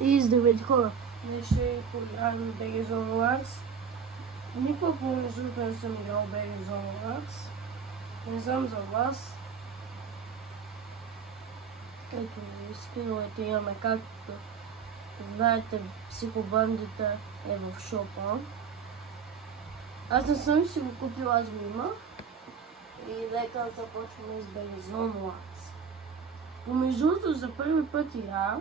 И с 9 хора. Днес ще поиграем BG Zone Wars. Никога помежду не съм играл BG Zone Wars. Не знам за вас. Ето, скриновете имаме, както знаете, психобандата е в шопа. Аз не съм си го купил, аз го имах. И нека започваме с BG Zone Wars. Помежду другото, за първи път играя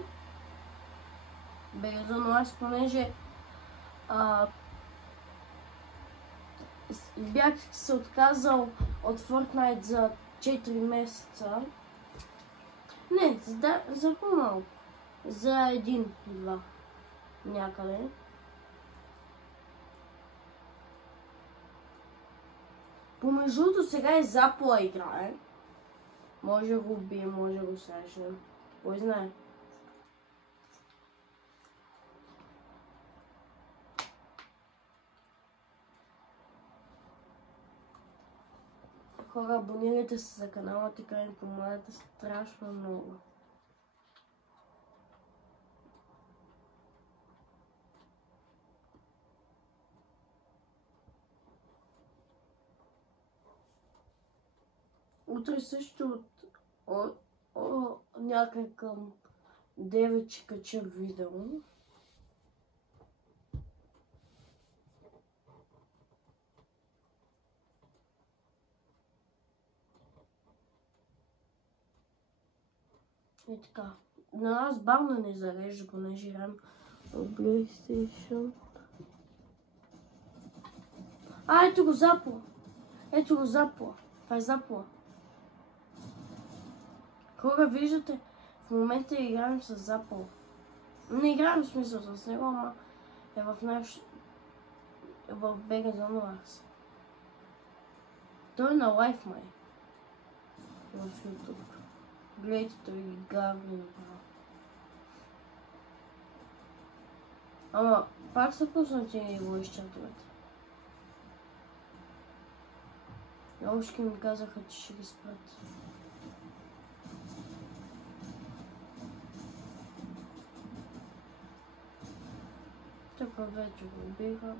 BG Zone Wars, понеже бях се отказал от Fortnite за 4 месеца. Не, за по-малко. За 1-2 някъде. Помежду другото сега и Запла играе. Може да го убием, може да го срещнем. Кой знае? Хора, абонирайте се за канала, така ми помагате страшно много. Утре също някъде към 9 ще кача видео. И така. На нас бавно не зарежда, понеже играем от PlayStation. Ето го Запла! Ето го Запла! Това е Запла. Хора, виждате, в момента играем с Запла. Не играем в смисъл с него, ама е в BG Zone Wars. Той е на лайф май. В YouTube. Гледайте, той ги гавни направо. Ама, пак са пуснати его изчатовете. Лошки ми казаха, че ще ги спрат. Тук вече го убиха.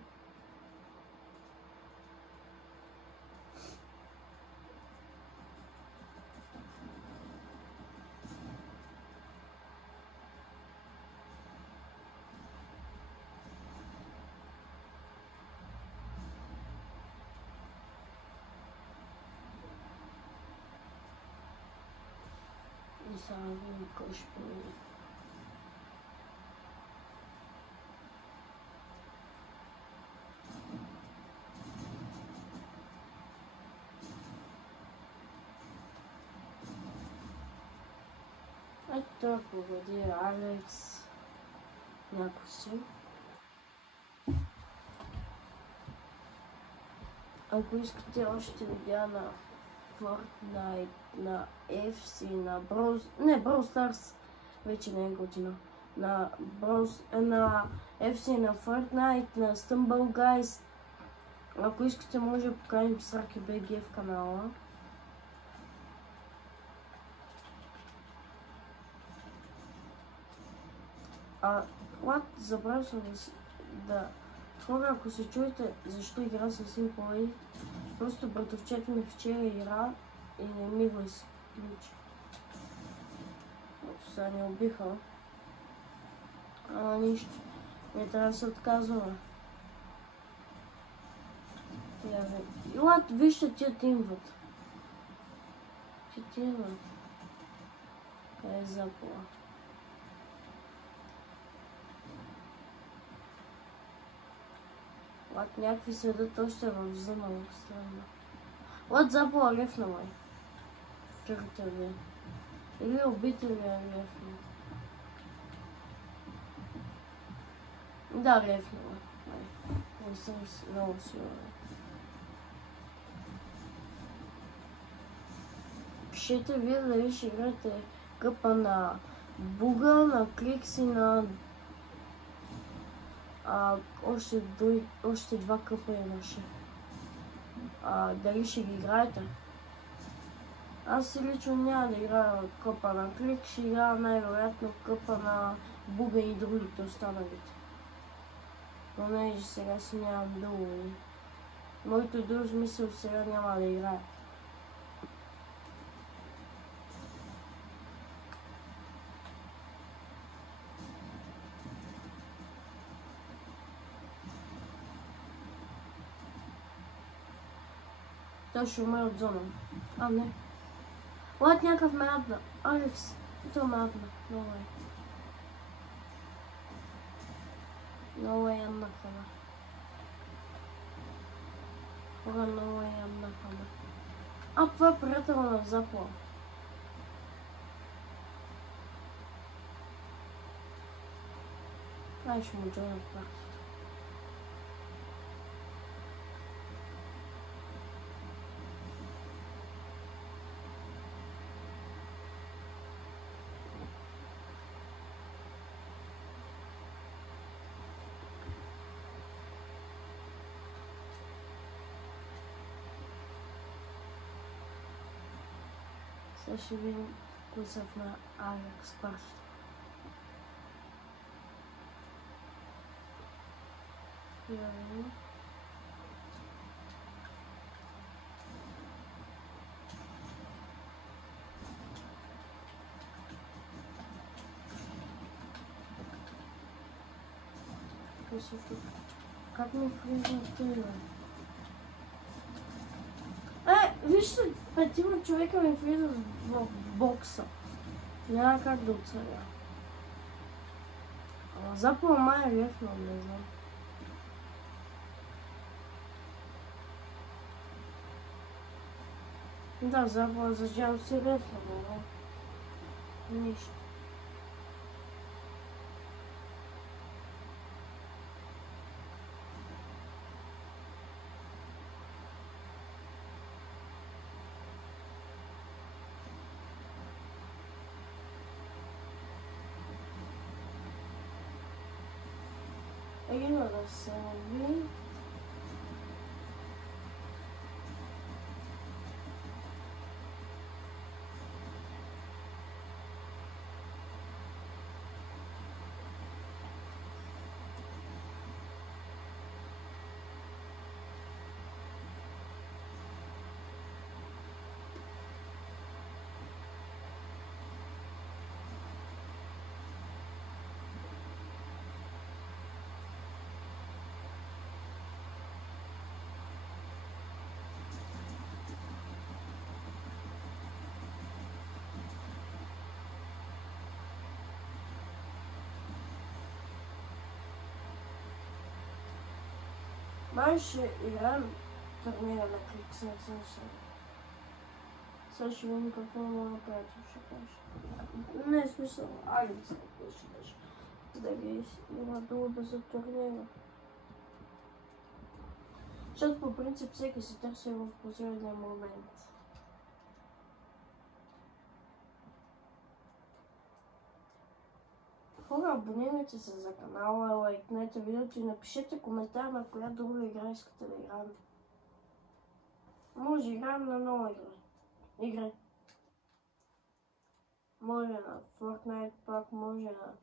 И сега видим кой ще победи. Ето победи Алекс. Някой си. Ако искате още видеа на Fortnite, на FC, на Brawl Stars, вече не е готино. На FC, на Fortnite, на Stumble Guys. Ако искате, може да поканим Сраки BG в канала. Забравя съм да... Хора, ако се чуете защо игра с Simple Edit, просто братовчет ми вчера игра и не ми го изключи. Сега ни убиха. Ама нищо. Не трябва да се отказваме. Илат, вижте, тия тимват. Къде е Запла? Някакви седат още в зона, странно. Запла лефна, май. Чакайте вие. Или убител е лефна. Да, лефна, май. Не съм много сигурен. Пишете вие дали ще играете къпа на Буга, на Кликс и на... още 2 къпа имаше. Дали ще ги играете? Аз лично няма да играя къпа на Клик, ще играя най-вероятно къпа на Буга и другите останалите. Понеже сега си нямам друго. Моето друг мисъл сега няма да играе. Той ще умре от зона. А, не. Лайк някакъв ме апна. Алекс, той ме апна. No way. No way, I'm not gonna. No way, I'm not gonna. А, това е приятел на Запла. Това ще му джойна партията. Сега ще видим кои са на Алекс партията. Явно. Как ми влиза това? Вижте, 5 човека ми влизат в бокса. Няма как да оцеля. Ама Запла май е рефнал, не знам. Да, Запла за жал си рефнал, но нищо. Има да се наби. Май ще играем турнира на Клик Сенсенсън. Сега ще видим какво моят приятел ще каже. Не, в смисъл, Алекс ще каже. Дали има друго за турнира. Защото по принцип всеки се търси в последния момент. Хора, абонирайте се за канала, лайкнете видеото и напишете коментар на коя друга игра искате да играем. Може да играем на нова игра. Може на Fortnite пак, може на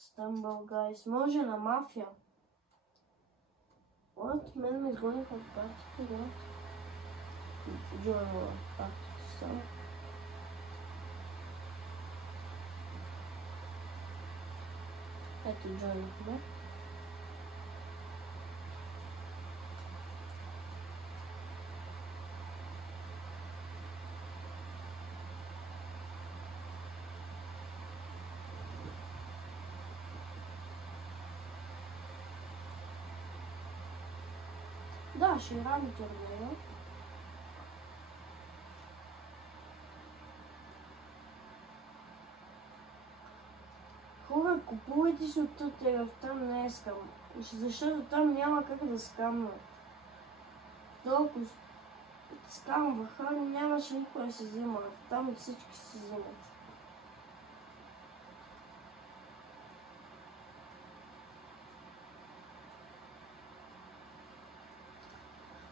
Stumble Guys, може на Мафия. От мен ме изгониха от партията, да. Джойнала партията само. Ето джойнахме. Да, ще играем турнира. Хора, купувайте си от Тутера, там не е скам. Защото там няма как да скамват. Толкова скамваха, нямаше никой да се взема. Там всички се вземат.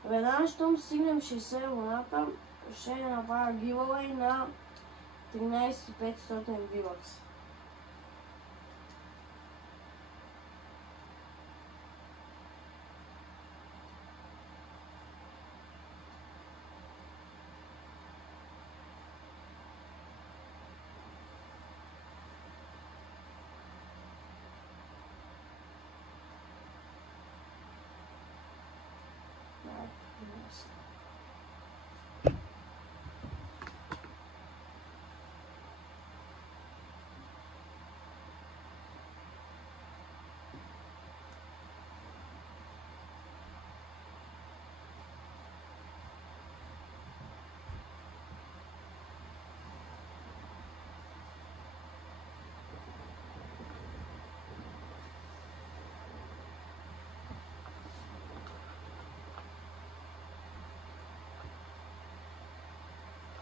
Веднага, щом стигнем 60 луната, ще направя giveaway на 13500 V-Bucks. мисля.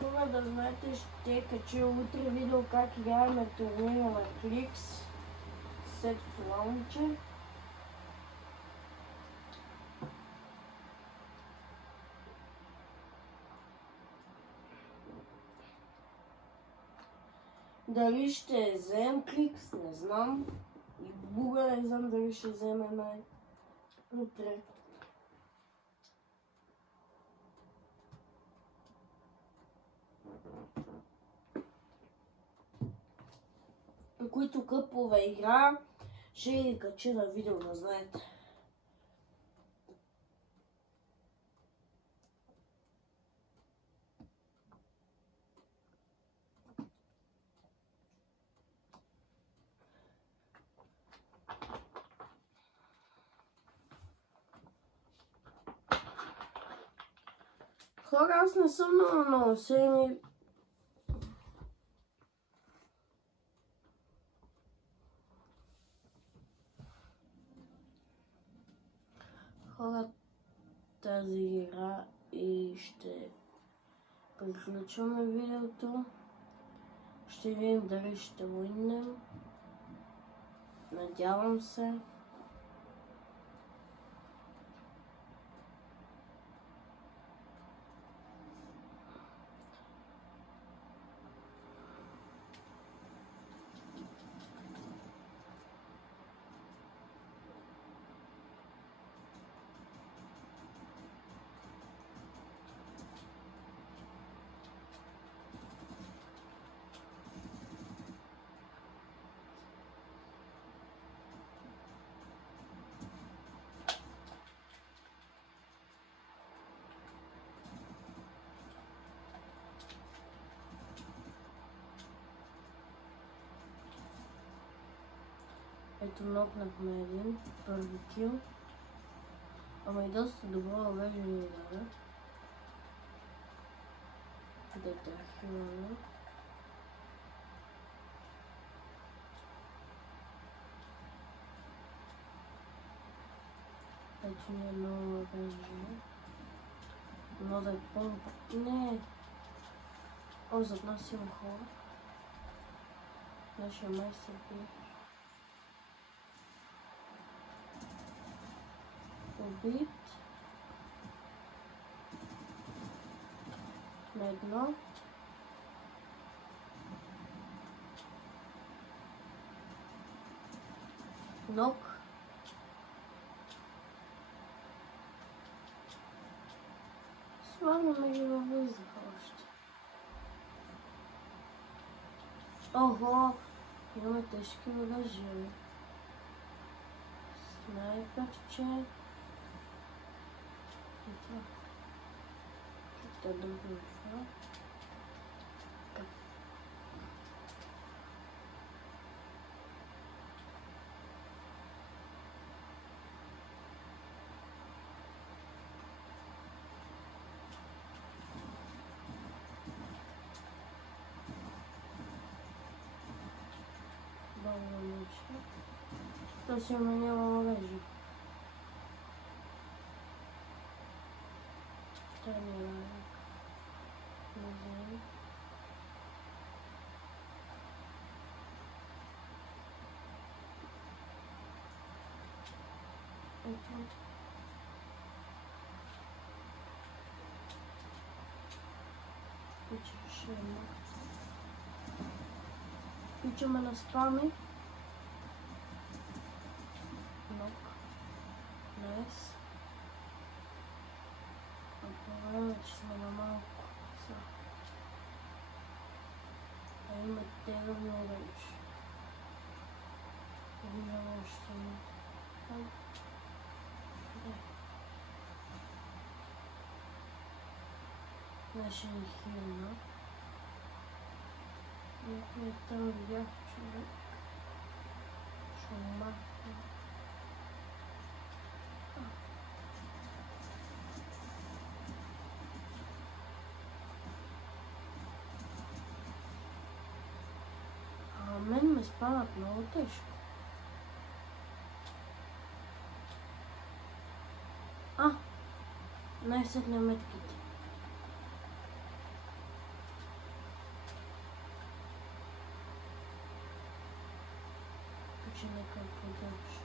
Хора, да знаете, ще кача утре видео как играем турнира на Кликс Set Launcher. Дали ще вземем Кликс, не знам. И Буга не знам дали ще вземем утре. Които къпове игра, ще ги кача на видео, да знаете. Хора, аз не съм много силни. Хора, тази игра и ще приключваме видеото. Ще видим дали ще уинем. Надявам се. Ето нокнахме един, първи кил. Ама и доста добро въвеждане игра. Дете хиламе. Ето ни е много въвеждане. Но да е помпа. Не! О, зад нас има хора. Нашия май се бие. Убит. На едно. Нок. Славно ме ги въвизаха още. Ого! Имаме тежки оръжия. Снайперче. И това. Ще да дълго това. Много неща. То си има няма оръжие. Това не е лайк. Не знам. Ето. Почешемо. Включваме на спами. Нок. Найс. А това че сме на малко. А има тегави оранж. Виждам още не. Беше нехилно. Някой там видях човек. Шумахме. Мен ме спадат много тежко. Най-сетне метките. Почи нека подължи.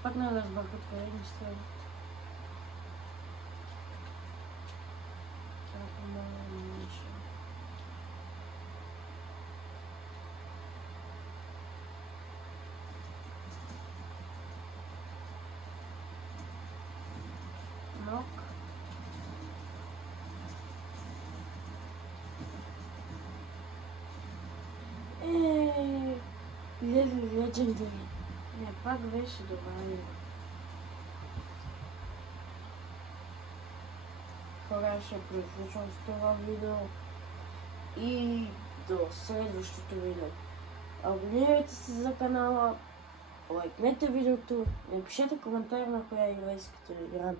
Спадна да разбрах откъде ни стрелят. Това много не миша. Нок. Legendary. Не, пак беше добавено. Хора, ще приключвам с това видео и до следващото видео. Абонирайте се за канала, лайкнете видеото, напишете коментар на коя игра искате да играем.